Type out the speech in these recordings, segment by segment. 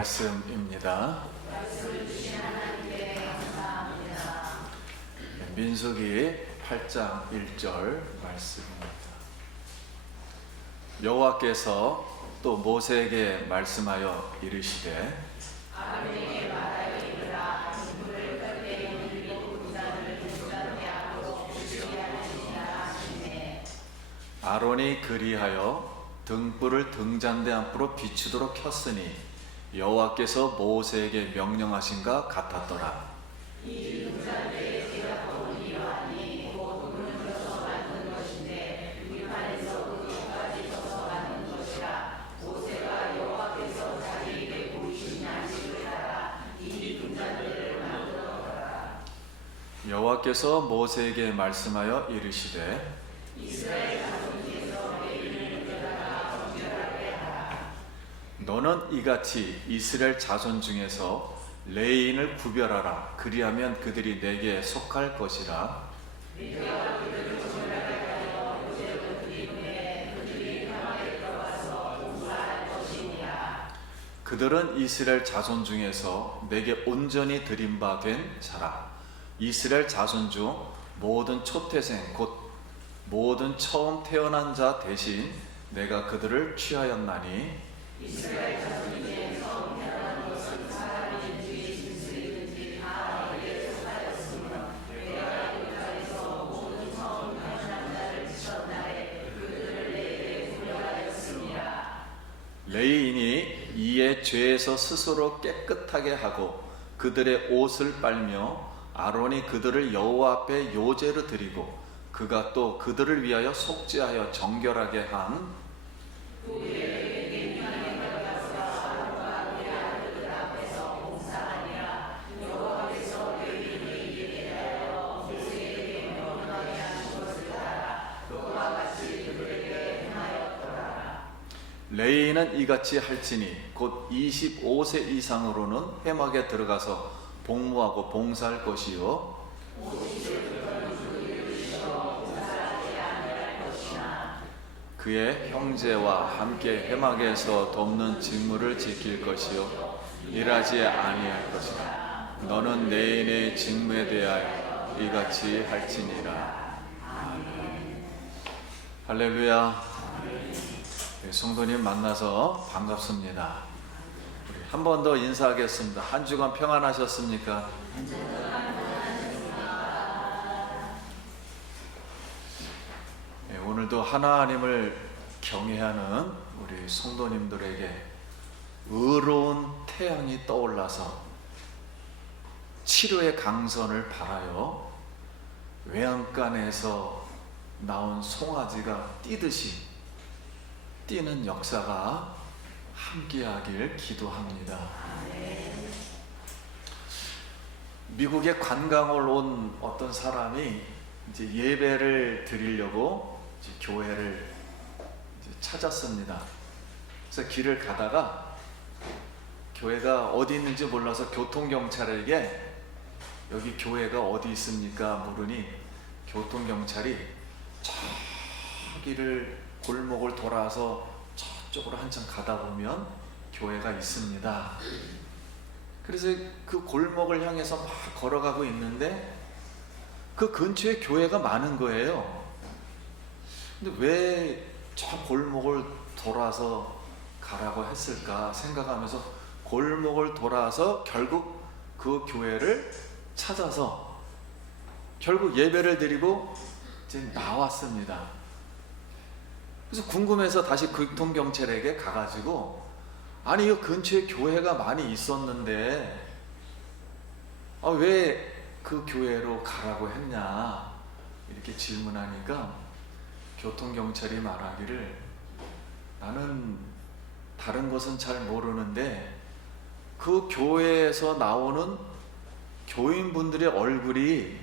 말씀입니다. 민수기 8장 1절 말씀입니다. 여호와께서 또 모세에게 말씀하여 이르시되 아론에게 말하여 이르라. 등불을 켤 때에는 그리고 분잔을 분잔케 하고 부시게 하느니라 하시매. 아론이 그리하여 등불을 등잔대 앞으로 비추도록 켰으니 여호와께서 모세에게 명령하신가 같았더라. 이 등잔대의 제작법은 이러하니 곧 금을 져서 만든 것인데 위판에서 끝까지 져서 만든 것이라. 모세가 여호와께서 자기에게 보이신 양식을 따라 이 등잔대를 만들었더라. 여호와께서 모세에게 말씀하여 이르시되 이스라엘 자손 중에서 레위인을 데려다가 정결하게 하라. 너는 이같이 이스라엘 자손 중에서 레위인을 구별하라. 그리하면 그들이 내게 속할 것이라. 네가 그들을 정결하게 하여 요셉을 드리매 그들이 평화에 들어가서 봉사할 것이니라. 그들은 이스라엘 자손 중에서 내게 온전히 드림받은 자라. 이스라엘 자손 중 모든 초태생 곧 모든 처음 태어난 자 대신 내가 그들을 취하였나니 이스라엘 자손 중에서 태어난 것은 사람이든지 짐승이든지 다 내게 속하였으며 내가 그 자리에서 모든 처음 태어난 자를 지켰나에 그들을 내게 구별하였습니다. 레위인이 이에 죄에서 스스로 깨끗하게 하고 그들의 옷을 빨며 아론이 그들을 여호와 앞에 요제로 드리고 그가 또 그들을 위하여 속죄하여 정결하게 한 레위인은 이같이 할지니 곧 25세 이상으로는 회막에 들어가서 복무하고 봉사할 것이요 그의 형제와 함께 회막에서 돕는 직무를 지킬 것이요 일하지 아니할 것이다. 너는 레위인의 직무에 대하여 이같이 할지니라. 아멘. 할렐루야. 성도님 만나서 반갑습니다. 우리 한 번 더 인사하겠습니다. 한 주간 평안하셨습니까? 네, 오늘도 하나님을 경외하는 우리 성도님들에게 의로운 태양이 떠올라서 치료의 강선을 바라여 외양간에서 나온 송아지가 뛰듯이 뛰는 역사가 함께하길 기도합니다. 미국에 관광을 온 어떤 사람이 이제 예배를 드리려고 이제 교회를 이제 찾았습니다. 그래서 길을 가다가 교회가 어디 있는지 몰라서 교통경찰에게 여기 교회가 어디 있습니까? 물으니 교통경찰이 저기를 골목을 돌아서 저쪽으로 한참 가다 보면 교회가 있습니다. 그래서 그 골목을 향해서 막 걸어가고 있는데 그 근처에 교회가 많은 거예요. 근데 왜 저 골목을 돌아서 가라고 했을까 생각하면서 골목을 돌아서 결국 그 교회를 찾아서 결국 예배를 드리고 이제 나왔습니다. 그래서 궁금해서 다시 교통경찰에게 가가지고 아니 이 근처에 교회가 많이 있었는데 왜 그 교회로 가라고 했냐 이렇게 질문하니까 교통경찰이 말하기를 나는 다른 것은 잘 모르는데 그 교회에서 나오는 교인분들의 얼굴이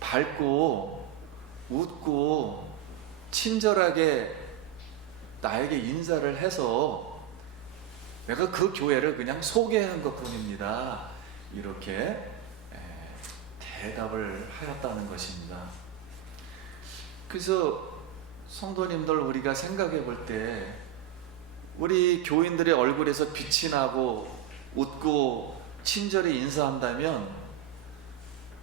밝고 웃고 친절하게 나에게 인사를 해서 내가 그 교회를 그냥 소개한 것 뿐입니다. 이렇게 대답을 하였다는 것입니다. 그래서 성도님들 우리가 생각해 볼 때 우리 교인들의 얼굴에서 빛이 나고 웃고 친절히 인사한다면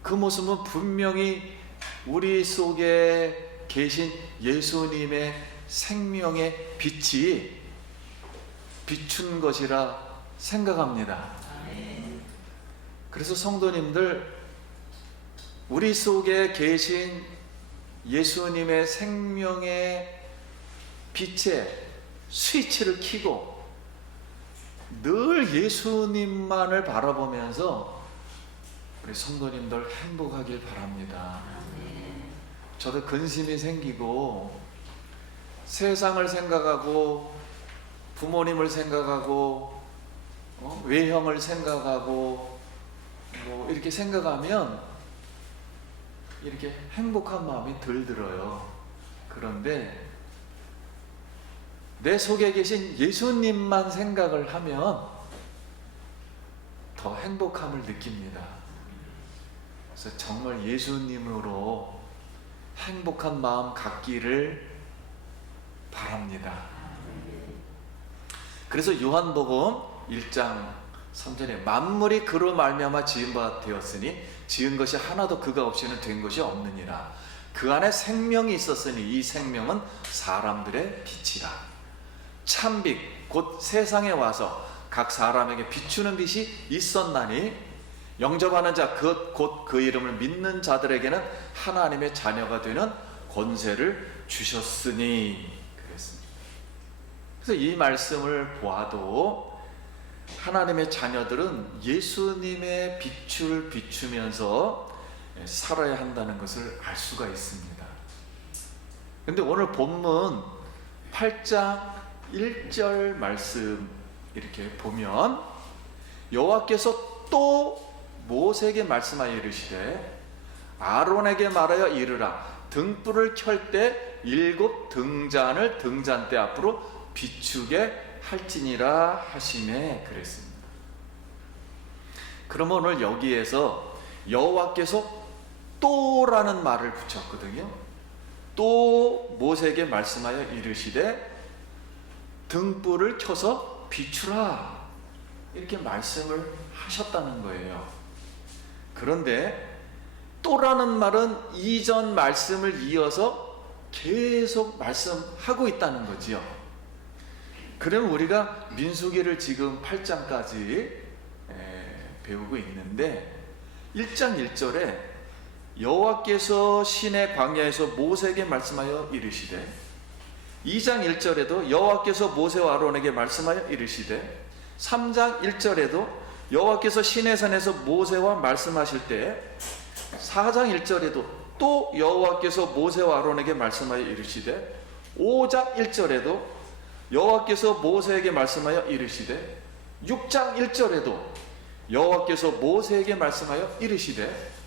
그 모습은 분명히 우리 속에 계신 예수님의 생명의 빛이 비춘 것이라 생각합니다. 그래서 성도님들, 우리 속에 계신 예수님의 생명의 빛에 스위치를 켜고 늘 예수님만을 바라보면서 우리 성도님들 행복하길 바랍니다. 저도 근심이 생기고 세상을 생각하고 부모님을 생각하고 외형을 생각하고 뭐 이렇게 생각하면 이렇게 행복한 마음이 덜 들어요. 그런데 내 속에 계신 예수님만 생각을 하면 더 행복함을 느낍니다. 그래서 정말 예수님으로 행복한 마음 갖기를 바랍니다. 그래서 요한복음 1장 3절에 만물이 그로 말미암아 지은 바 되었으니 지은 것이 하나도 그가 없이는 된 것이 없느니라. 그 안에 생명이 있었으니 이 생명은 사람들의 빛이라. 참빛 곧 세상에 와서 각 사람에게 비추는 빛이 있었나니 영접하는 자 곧 그 이름을 믿는 자들에게는 하나님의 자녀가 되는 권세를 주셨으니 그랬습니다. 그래서 이 말씀을 보아도 하나님의 자녀들은 예수님의 빛을 비추면서 살아야 한다는 것을 알 수가 있습니다. 그런데 오늘 본문 8장 1절 말씀 이렇게 보면 여호와께서 또 모세에게 말씀하여 이르시되 아론에게 말하여 이르라 등불을 켤 때 7 등잔을 등잔대 앞으로 비추게 할지니라 하시매 그랬습니다. 그러면 오늘 여기에서 여호와께서 또라는 말을 붙였거든요. 또 모세에게 말씀하여 이르시되 등불을 켜서 비추라 이렇게 말씀을 하셨다는 거예요. 그런데 또라는 말은 이전 말씀을 이어서 계속 말씀하고 있다는 거지요. 그러면 우리가 민수기를 지금 8장까지 배우고 있는데 1장 1절에 여호와께서 시내 광야에서 모세에게 말씀하여 이르시되 2장 1절에도 여호와께서 모세와 아론에게 말씀하여 이르시되 3장 1절에도 여호와께서 시내산에서 모세와 말씀하실 때 4장 1절에도 또 여호와께서 모세와 아론에게 말씀하여 이르시되 5장 1절에도 여호와께서 모세에게 말씀하여 이르시되 6장 1절에도 여호와께서 모세에게 말씀하여 이르시되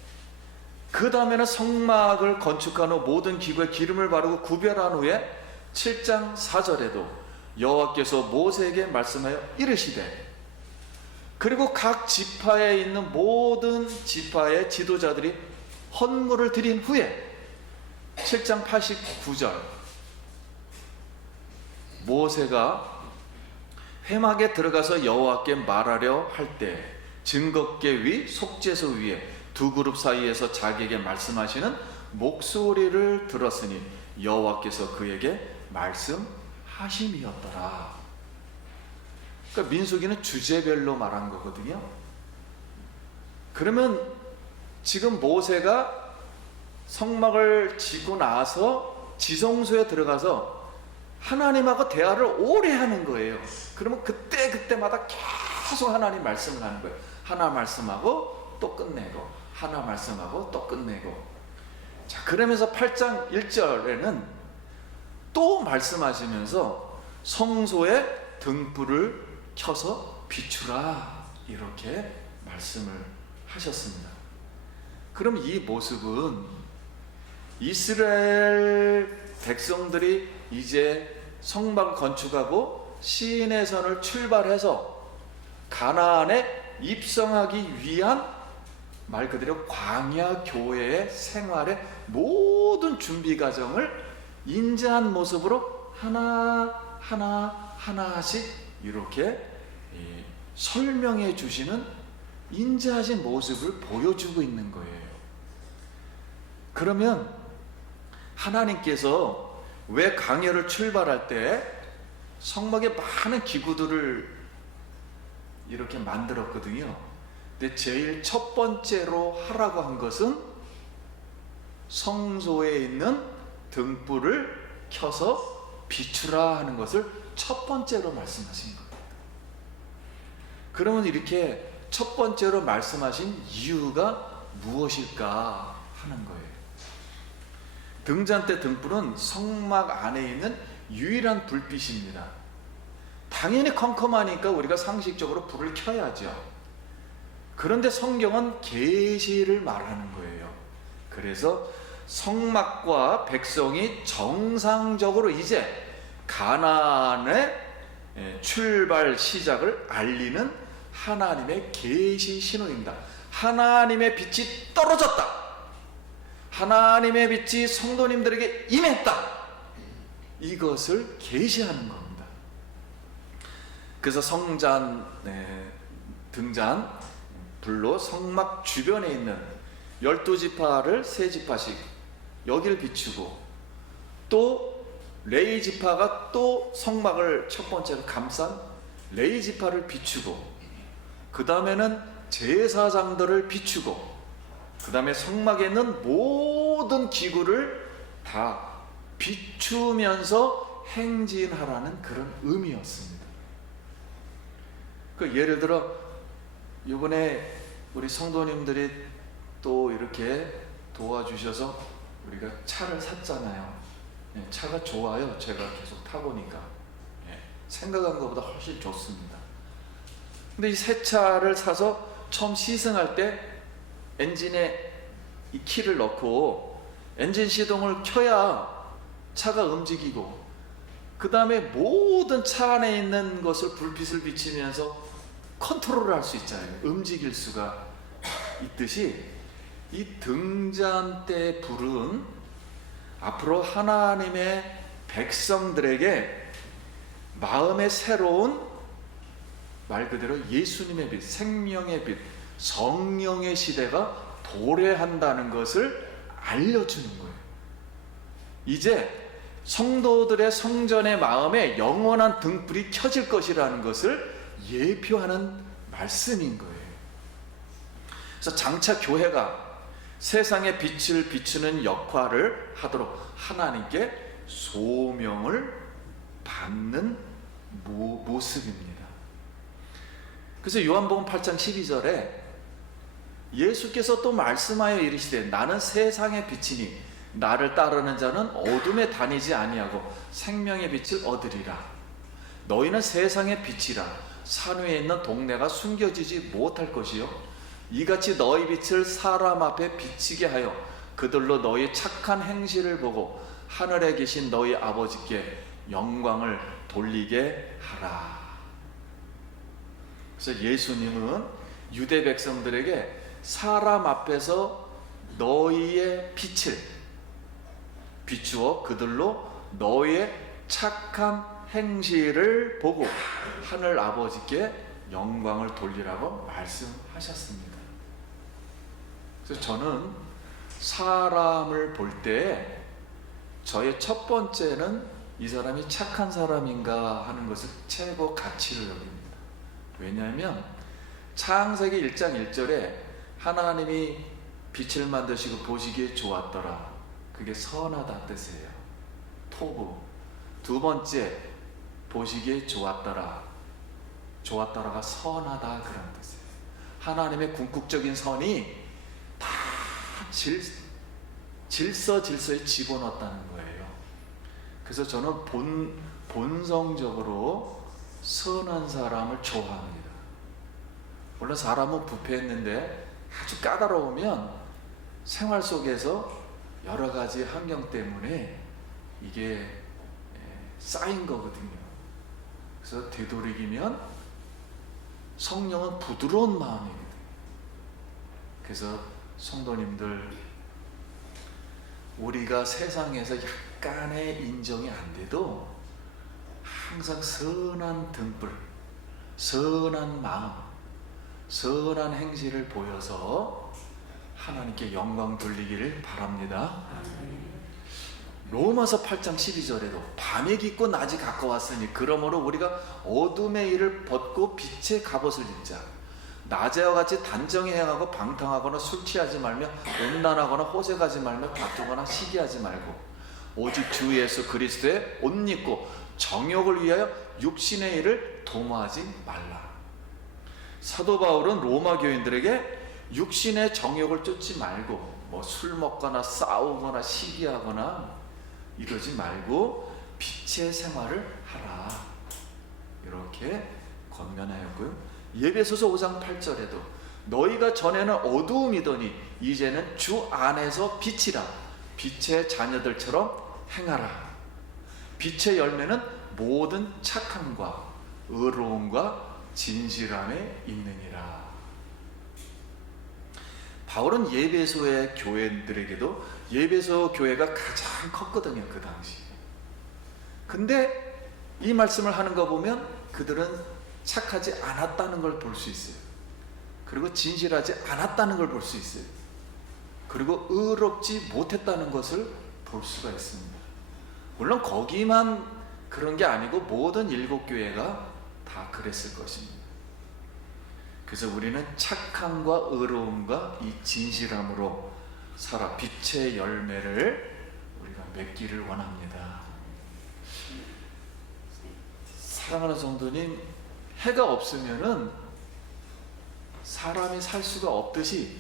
그 다음에는 성막을 건축한 후 모든 기구에 기름을 바르고 구별한 후에 7장 4절에도 여호와께서 모세에게 말씀하여 이르시되 그리고 각 지파에 있는 모든 지파의 지도자들이 헌물을 드린 후에 7장 89절 모세가 회막에 들어가서 여호와께 말하려 할 때 증거궤 위 속죄소 위에 두 그룹 사이에서 자기에게 말씀하시는 목소리를 들었으니 여호와께서 그에게 말씀하심이었더라. 그러니까 민수기는 주제별로 말한 거거든요. 그러면 지금 모세가 성막을 지고 나서 지성소에 들어가서 하나님하고 대화를 오래 하는 거예요. 그러면 그때마다 계속 하나님 말씀을 하는 거예요. 하나 말씀하고 또 끝내고 하나 말씀하고 또 끝내고. 자, 그러면서 8장 1절에는 또 말씀하시면서 성소에 등불을 켜서 비추라 이렇게 말씀을 하셨습니다. 그럼 이 모습은 이스라엘 백성들이 이제 성막을 건축하고 시내산을 출발해서 가나안에 입성하기 위한 말 그대로 광야 교회의 생활의 모든 준비 과정을 인지한 모습으로 하나 하나씩 이렇게 설명해 주시는 인자하신 모습을 보여주고 있는 거예요. 그러면 하나님께서 왜 강해를 출발할 때 성막에 많은 기구들을 이렇게 만들었거든요. 근데 제일 첫 번째로 하라고 한 것은 성소에 있는 등불을 켜서 비추라 하는 것을 첫 번째로 말씀하신 거예요. 그러면 이렇게 첫 번째로 말씀하신 이유가 무엇일까 하는 거예요. 등잔대 등불은 성막 안에 있는 유일한 불빛입니다. 당연히 컴컴하니까 우리가 상식적으로 불을 켜야죠. 그런데 성경은 계시를 말하는 거예요. 그래서 성막과 백성이 정상적으로 이제 가나안의 출발 시작을 알리는 하나님의 계시 신호입니다. 하나님의 빛이 떨어졌다. 하나님의 빛이 성도님들에게 임했다. 이것을 계시하는 겁니다. 그래서 등잔 불로 성막 주변에 있는 12지파를 3지파씩 여기를 비추고, 또 레위지파가 또 성막을 첫 번째로 감싼 레위지파를 비추고, 그 다음에는 제사장들을 비추고, 그 다음에 성막에 있는 모든 기구를 다 비추면서 행진하라는 그런 의미였습니다. 그 예를 들어 이번에 우리 성도님들이 또 이렇게 도와주셔서 우리가 차를 샀잖아요. 차가 좋아요. 제가 계속 타보니까 생각한 것보다 훨씬 좋습니다. 근데 이 새 차를 사서 처음 시승할 때 엔진에 이 키를 넣고 엔진 시동을 켜야 차가 움직이고, 그 다음에 모든 차 안에 있는 것을 불빛을 비치면서 컨트롤을 할 수 있잖아요. 움직일 수가 있듯이 이 등잔대 불은 앞으로 하나님의 백성들에게 마음의 새로운, 말 그대로 예수님의 빛, 생명의 빛, 성령의 시대가 도래한다는 것을 알려주는 거예요. 이제 성도들의 성전의 마음에 영원한 등불이 켜질 것이라는 것을 예표하는 말씀인 거예요. 그래서 장차 교회가 세상의 빛을 비추는 역할을 하도록 하나님께 소명을 받는 모습입니다. 그래서 요한복음 8장 12절에 예수께서 또 말씀하여 이르시되 나는 세상의 빛이니 나를 따르는 자는 어둠에 다니지 아니하고 생명의 빛을 얻으리라. 너희는 세상의 빛이라. 산 위에 있는 동네가 숨겨지지 못할 것이요 이같이 너희 빛을 사람 앞에 비치게 하여 그들로 너희 착한 행실을 보고 하늘에 계신 너희 아버지께 영광을 돌리게 하라. 그래서 예수님은 유대 백성들에게 사람 앞에서 너희의 빛을 비추어 그들로 너희의 착한 행실을 보고 하늘 아버지께 영광을 돌리라고 말씀하셨습니다. 그래서 저는 사람을 볼 때 저의 첫 번째는 이 사람이 착한 사람인가 하는 것을 최고 가치로 여깁니다. 왜냐하면 창세기 1장 1절에 하나님이 빛을 만드시고 보시기에 좋았더라. 그게 선하다 뜻이에요. 토부. 두 번째, 보시기에 좋았더라. 좋았더라가 선하다 그런 뜻이에요. 하나님의 궁극적인 선이 다 질서에 집어넣었다는 거예요. 그래서 저는 본성적으로 선한 사람을 좋아합니다. 물론 사람은 부패했는데 아주 까다로우면 생활 속에서 여러 가지 환경 때문에 이게 쌓인 거거든요. 그래서 되도록이면 성령은 부드러운 마음이거든요. 그래서 성도님들, 우리가 세상에서 약간의 인정이 안 돼도 항상 선한 등불, 선한 마음, 선한 행실을 보여서 하나님께 영광 돌리기를 바랍니다. 로마서 8장 12절에도 밤이 깊고 낮이 가까웠으니 그러므로 우리가 어둠의 일을 벗고 빛의 갑옷을 입자. 낮에와 같이 단정히 행하고 방탕하거나 술 취하지 말며 음란하거나 호색하지 말며 다투거나 시기하지 말고 오직 주 예수 그리스도의 옷 입고 정욕을 위하여 육신의 일을 도모하지 말라. 사도 바울은 로마 교인들에게 육신의 정욕을 쫓지 말고 뭐 술 먹거나 싸우거나 시기하거나 이러지 말고 빛의 생활을 하라, 이렇게 권면하였고요. 예배소서 5장 8절에도 너희가 전에는 어두움이더니 이제는 주 안에서 빛이라. 빛의 자녀들처럼 행하라. 빛의 열매는 모든 착함과 의로움과 진실함에 있느니라. 바울은 예배소의 교회들에게도 예배소 교회가 가장 컸거든요, 그 당시에. 근데 이 말씀을 하는 거 보면 그들은 착하지 않았다는 걸 볼 수 있어요. 그리고 진실하지 않았다는 걸 볼 수 있어요. 그리고 의롭지 못했다는 것을 볼 수가 있습니다. 물론 거기만 그런 게 아니고 모든 일곱 교회가 다 그랬을 것입니다. 그래서 우리는 착함과 의로움과 이 진실함으로 살아 빛의 열매를 우리가 맺기를 원합니다. 사랑하는 성도님, 해가 없으면은 사람이 살 수가 없듯이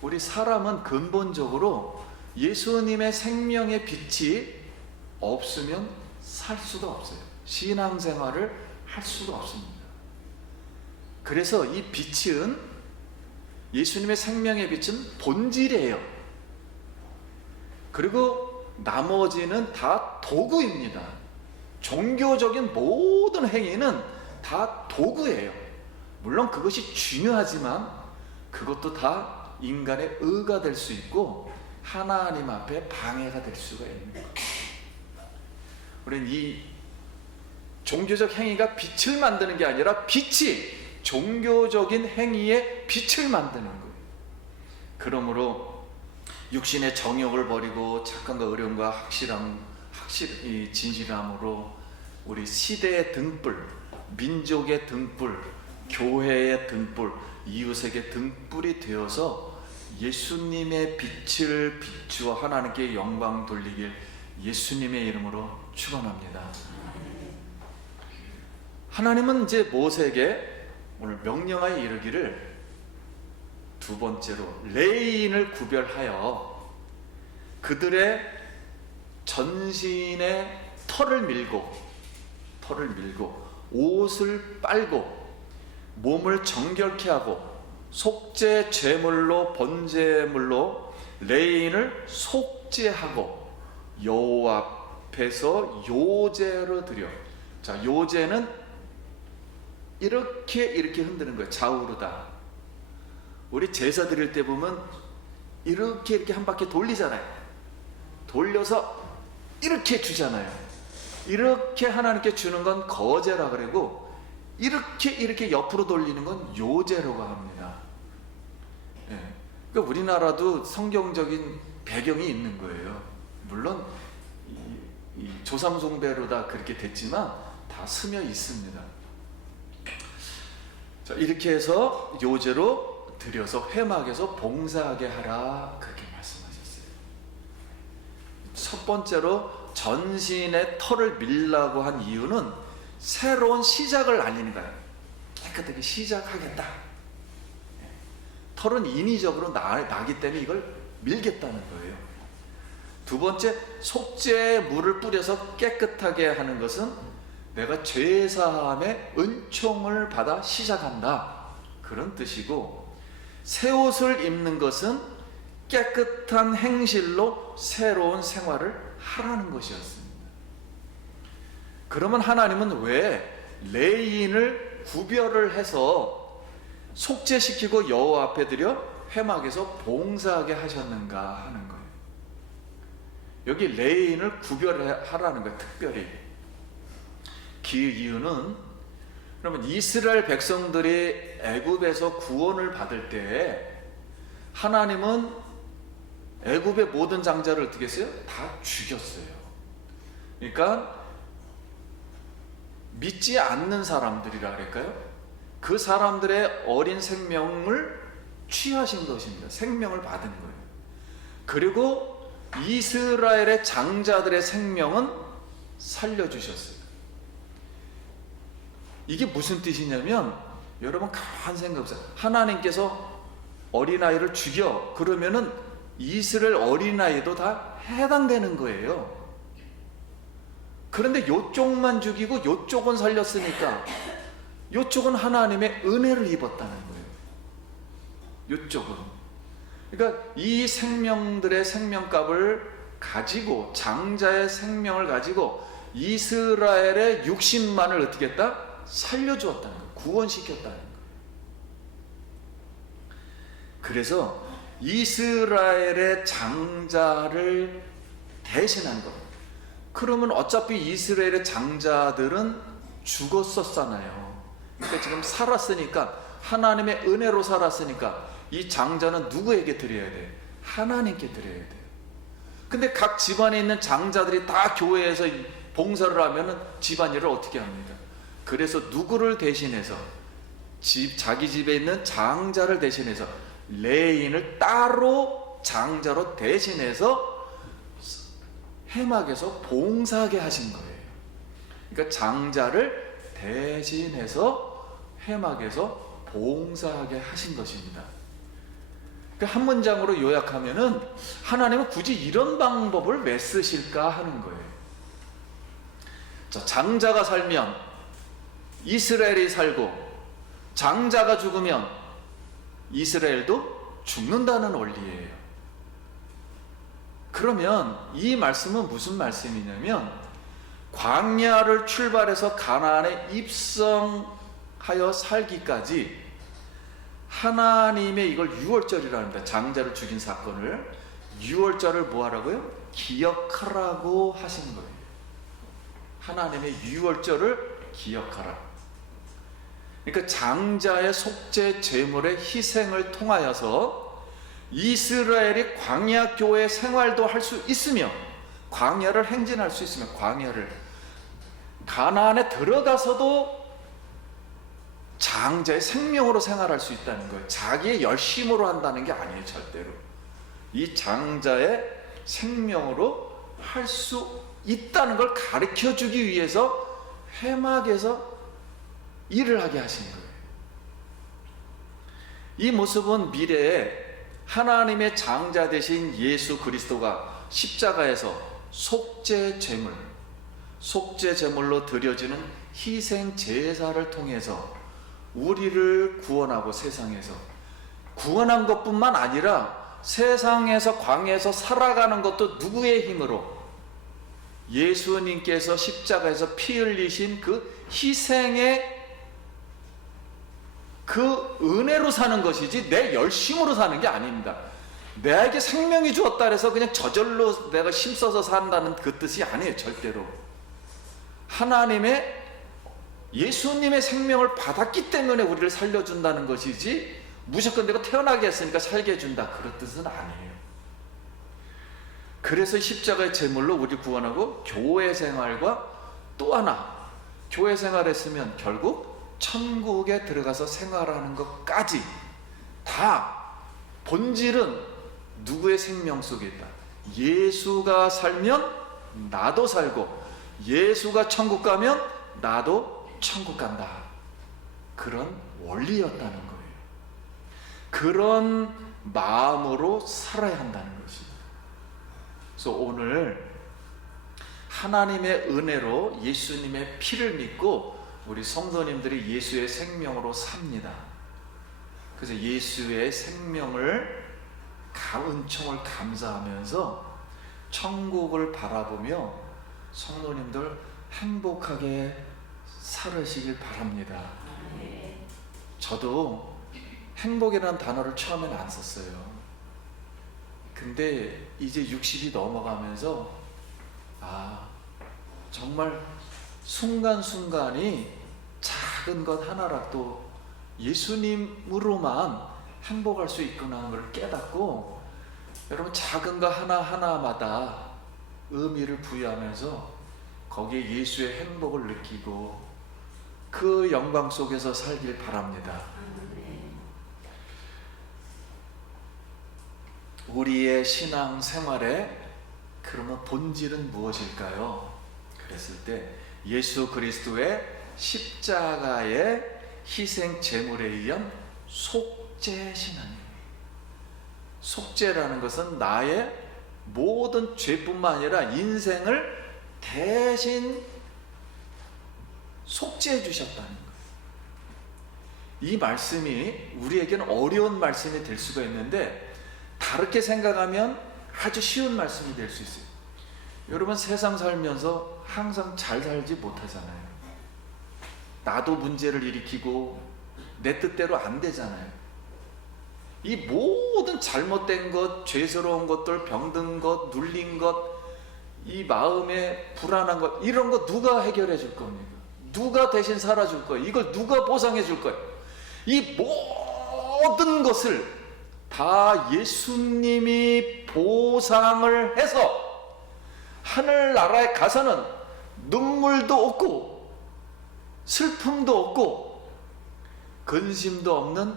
우리 사람은 근본적으로 예수님의 생명의 빛이 없으면 살 수가 없어요. 신앙생활을 할 수가 없습니다. 그래서 이 빛은, 예수님의 생명의 빛은 본질이에요. 그리고 나머지는 다 도구입니다. 종교적인 모든 행위는 다 도구예요. 물론 그것이 중요하지만 그것도 다 인간의 의가 될 수 있고 하나님 앞에 방해가 될 수가 있는 거예요. 우리는 이 종교적 행위가 빛을 만드는 게 아니라 빛이 종교적인 행위에 빛을 만드는 거예요. 그러므로 육신의 정욕을 버리고 착함과 의로움과 진실함으로 우리 시대의 등불, 민족의 등불, 교회의 등불, 이웃에게 등불이 되어서 예수님의 빛을 비추어 하나님께 영광 돌리길 예수님의 이름으로 축원합니다. 하나님은 이제 모세에게 오늘 명령하여 이르기를, 두 번째로 레위인을 구별하여 그들의 전신에 털을 밀고 옷을 빨고 몸을 정결케 하고 속죄 제물로 번제물로 레위인을 속죄하고 여호와 앞에서 요제로 드려. 자, 요제는 이렇게 흔드는 거예요. 좌우로다. 우리 제사 드릴 때 보면 이렇게 한 바퀴 돌리잖아요. 돌려서 이렇게 주잖아요. 이렇게 하나님께 주는 건 거제라 그러고, 이렇게 옆으로 돌리는 건 요제라고 합니다. 예. 그러니까 우리나라도 성경적인 배경이 있는 거예요. 물론 이 조상숭배로다 그렇게 됐지만 다 스며 있습니다. 자, 이렇게 해서 요제로 드려서 회막에서 봉사하게 하라, 그렇게 말씀하셨어요. 첫 번째로 전신에 털을 밀라고 한 이유는 새로운 시작을 알리는 거예요. 깨끗하게 시작하겠다. 털은 인위적으로 나기 때문에 이걸 밀겠다는 거예요. 두 번째, 속죄에 물을 뿌려서 깨끗하게 하는 것은 내가 죄사함의 은총을 받아 시작한다, 그런 뜻이고, 새 옷을 입는 것은 깨끗한 행실로 새로운 생활을 하라는 것이었습니다. 그러면 하나님은 왜 레위인을 구별을 해서 속죄시키고 여호와 앞에 드려 회막에서 봉사하게 하셨는가 하는 거예요. 여기 레위인을 구별하라는 거예요, 특별히. 그 이유는, 그러면 이스라엘 백성들이 애굽에서 구원을 받을 때 하나님은 애굽의 모든 장자를 어떻게 했어요? 다 죽였어요. 그러니까 믿지 않는 사람들이라 그럴까요? 그 사람들의 어린 생명을 취하신 것입니다. 생명을 받은 거예요. 그리고 이스라엘의 장자들의 생명은 살려주셨어요. 이게 무슨 뜻이냐면, 여러분 가만 생각해보세요. 하나님께서 어린아이를 죽여, 그러면은 이스라엘 어린아이도 다 해당되는 거예요. 그런데 요쪽만 죽이고 요쪽은 살렸으니까 요쪽은 하나님의 은혜를 입었다는 거예요. 요쪽은. 그러니까 이 생명들의 생명값을 가지고, 장자의 생명을 가지고 이스라엘의 육신만을 어떻게 했다? 살려주었다는 거예요. 구원시켰다는 거예요. 그래서 이스라엘의 장자를 대신한 것. 그러면 어차피 이스라엘의 장자들은 죽었었잖아요. 그러니까 지금 살았으니까, 하나님의 은혜로 살았으니까 이 장자는 누구에게 드려야 돼요? 하나님께 드려야 돼요. 근데 각 집안에 있는 장자들이 다 교회에서 봉사를 하면은 집안일을 어떻게 합니까? 그래서 누구를 대신해서, 자기 집에 있는 장자를 대신해서 레인을 따로 장자로 대신해서 회막에서 봉사하게 하신 거예요. 그러니까 장자를 대신해서 회막에서 봉사하게 하신 것입니다. 그러니까 한 문장으로 요약하면은, 하나님은 굳이 이런 방법을 왜 쓰실까 하는 거예요. 자, 장자가 살면 이스라엘이 살고, 장자가 죽으면 이스라엘도 죽는다는 원리예요. 그러면 이 말씀은 무슨 말씀이냐면, 광야를 출발해서 가나안에 입성하여 살기까지 하나님의, 이걸 유월절이라 합니다. 장자를 죽인 사건을 유월절을 뭐 하라고요? 기억하라고 하신 거예요. 하나님의 유월절을 기억하라. 그러니까 장자의 속죄 제물의 희생을 통하여서 이스라엘이 광야 교회 생활도 할 수 있으며, 광야를 행진할 수 있으며, 광야를 가나안에 들어가서도 장자의 생명으로 생활할 수 있다는 거예요. 자기의 열심으로 한다는 게 아니에요. 절대로 이 장자의 생명으로 할 수 있다는 걸 가르쳐 주기 위해서 회막에서 일을 하게 하신 거예요. 이 모습은 미래에 하나님의 장자 되신 예수 그리스도가 십자가에서 속죄 제물로 드려지는 희생 제사를 통해서 우리를 구원하고, 세상에서 구원한 것뿐만 아니라 세상에서, 광야에서 살아가는 것도 누구의 힘으로? 예수님께서 십자가에서 피 흘리신 그 희생의 그 은혜로 사는 것이지 내 열심으로 사는 게 아닙니다. 내게 생명이 주었다 해서 그냥 저절로 내가 힘써서 산다는 그 뜻이 아니에요. 절대로. 하나님의, 예수님의 생명을 받았기 때문에 우리를 살려준다는 것이지, 무조건 내가 태어나게 했으니까 살게 해준다, 그런 뜻은 아니에요. 그래서 십자가의 제물로 우리 구원하고, 교회 생활과 또 하나, 교회 생활했으면 결국 천국에 들어가서 생활하는 것까지 다 본질은 누구의 생명 속에 있다? 예수가 살면 나도 살고, 예수가 천국 가면 나도 천국 간다. 그런 원리였다는 거예요. 그런 마음으로 살아야 한다는 것입니다. 그래서 오늘 하나님의 은혜로 예수님의 피를 믿고 우리 성도님들이 예수의 생명으로 삽니다. 그래서 예수의 생명을, 은총을 감사하면서 천국을 바라보며 성도님들 행복하게 살으시길 바랍니다. 저도 행복이라는 단어를 처음에는 안 썼어요. 근데 이제 60이 넘어가면서 정말 순간순간이 작은 것 하나라도 예수님으로만 행복할 수 있구나 하는 걸 깨닫고, 여러분 작은 거 하나하나마다 의미를 부여하면서 거기에 예수의 행복을 느끼고 그 영광 속에서 살길 바랍니다. 우리의 신앙 생활의 그러면 본질은 무엇일까요? 그랬을 때 예수 그리스도의 십자가의 희생 제물에 의한 속죄 신앙입니다. 속죄라는 것은 나의 모든 죄뿐만 아니라 인생을 대신 속죄해 주셨다는 거예요. 이 말씀이 우리에게는 어려운 말씀이 될 수가 있는데, 다르게 생각하면 아주 쉬운 말씀이 될 수 있어요. 여러분 세상 살면서 항상 잘 살지 못하잖아요. 나도 문제를 일으키고 내 뜻대로 안 되잖아요. 이 모든 잘못된 것, 죄스러운 것들, 병든 것, 눌린 것, 이 마음에 불안한 것, 이런 거 누가 해결해 줄 겁니까? 누가 대신 살아줄 거예요? 이걸 누가 보상해 줄 거예요? 이 모든 것을 다 예수님이 보상을 해서 하늘나라에 가서는 눈물도 없고 슬픔도 없고 근심도 없는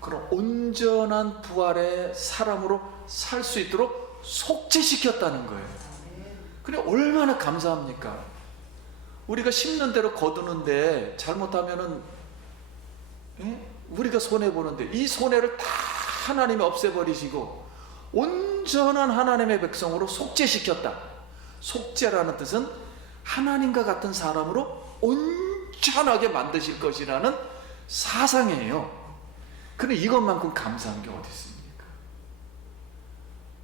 그런 온전한 부활의 사람으로 살 수 있도록 속죄시켰다는 거예요. 그래 얼마나 감사합니까? 우리가 심는 대로 거두는데 잘못하면은 우리가 손해보는데 이 손해를 다 하나님이 없애버리시고 온전한 하나님의 백성으로 속죄시켰다. 속죄라는 뜻은 하나님과 같은 사람으로 온전하게 만드실 것이라는 사상이에요. 근데 이것만큼 감사한 게 어디 있습니까?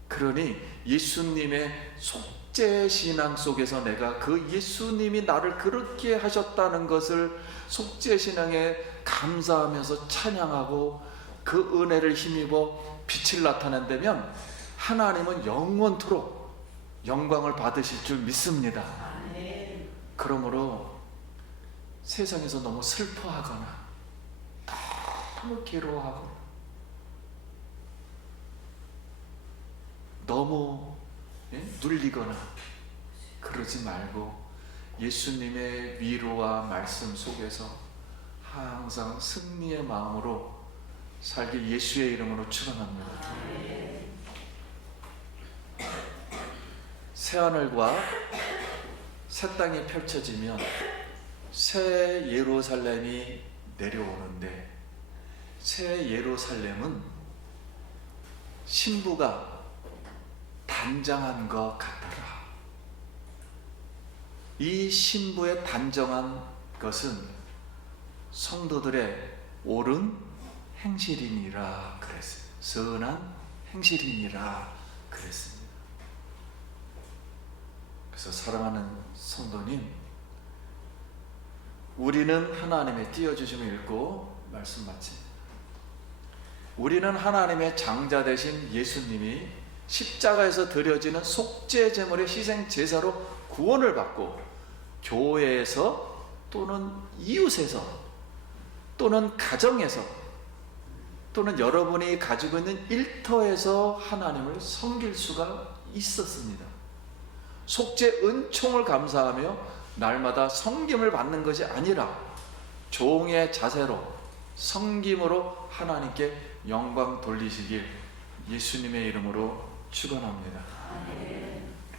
그러니 예수님의 속죄 신앙 속에서 내가 그 예수님이 나를 그렇게 하셨다는 것을 속죄 신앙에 감사하면서 찬양하고 그 은혜를 힘입어 빛을 나타낸다면 하나님은 영원토록 영광을 받으실 줄 믿습니다. 그러므로 세상에서 너무 슬퍼하거나 너무 괴로워하고 너무 눌리거나 그러지 말고 예수님의 위로와 말씀 속에서 항상 승리의 마음으로 살길 예수의 이름으로 축원합니다. 새하늘과 새 땅이 펼쳐지면 새 예루살렘이 내려오는데, 새 예루살렘은 신부가 단장한 것 같더라. 이 신부의 단정한 것은 성도들의 옳은 행실이니라 그랬어요. 선한 행실이니라 그랬습니다. 그래서 사랑하는 성도님, 우리는 하나님의 띄워주심을 읽고 말씀 마칩니다. 우리는 하나님의 장자 되신 예수님이 십자가에서 드려지는 속죄 제물의 희생 제사로 구원을 받고 교회에서 또는 이웃에서 또는 가정에서 또는 여러분이 가지고 있는 일터에서 하나님을 섬길 수가 있었습니다. 속죄 은총을 감사하며 날마다 섬김을 받는 것이 아니라 종의 자세로 섬김으로 하나님께 영광 돌리시길 예수님의 이름으로 축원합니다.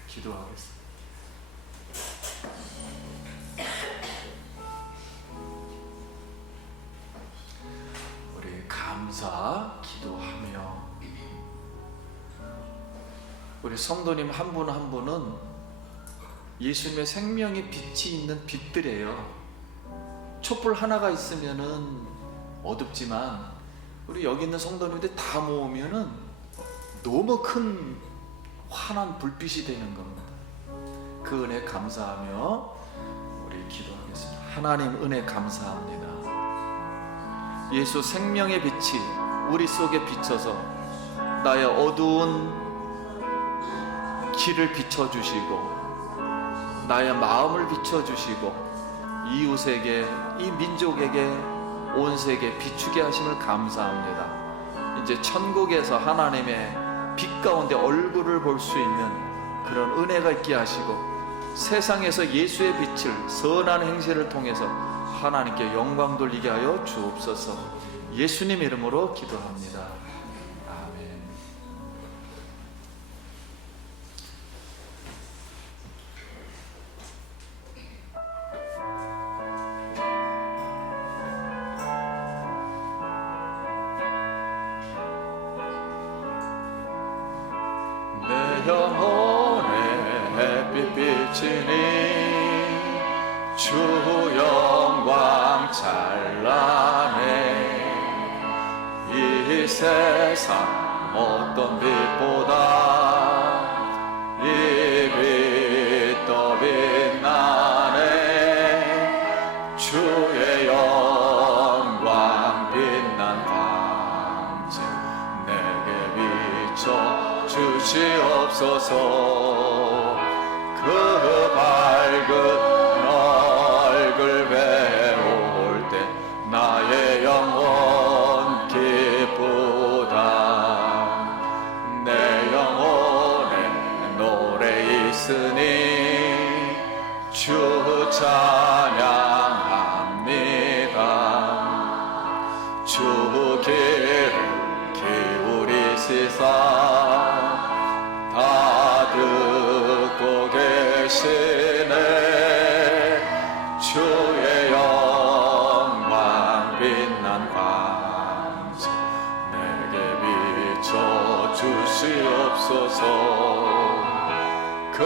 기도하겠습니다. 우리 감사 기도하며 우리 성도님 한 분 한 분은 예수님의 생명의 빛이 있는 빛들이에요. 촛불 하나가 있으면은 어둡지만 우리 여기 있는 성도님들 다 모으면은 너무 큰 환한 불빛이 되는 겁니다. 그 은혜 감사하며 우리 기도하겠습니다. 하나님 은혜 감사합니다. 예수 생명의 빛이 우리 속에 비쳐서 나의 어두운 길을 비춰주시고 나의 마음을 비춰주시고 이웃에게, 이 민족에게, 온 세계에 비추게 하심을 감사합니다. 이제 천국에서 하나님의 빛 가운데 얼굴을 볼 수 있는 그런 은혜가 있게 하시고, 세상에서 예수의 빛을 선한 행실을 통해서 하나님께 영광 돌리게 하여 주옵소서. 예수님 이름으로 기도합니다. 아멘. 내 영혼에 햇빛 비치니 주 영광 찬란해. 이 세상 어떤 빛보다 이 빛 더 빛나네. 주의 영광 빛난 광채 내게 비춰 주시옵소서. 그 밝은 얼굴 배울 때 나의 영혼 기쁘다. 내 영혼에 노래 있으니 주 찬양합니다. 주 길을 기울이시사 다 듣고 계시네. 주의 영광 빛난 광채 내게 비춰 주시옵소서. 그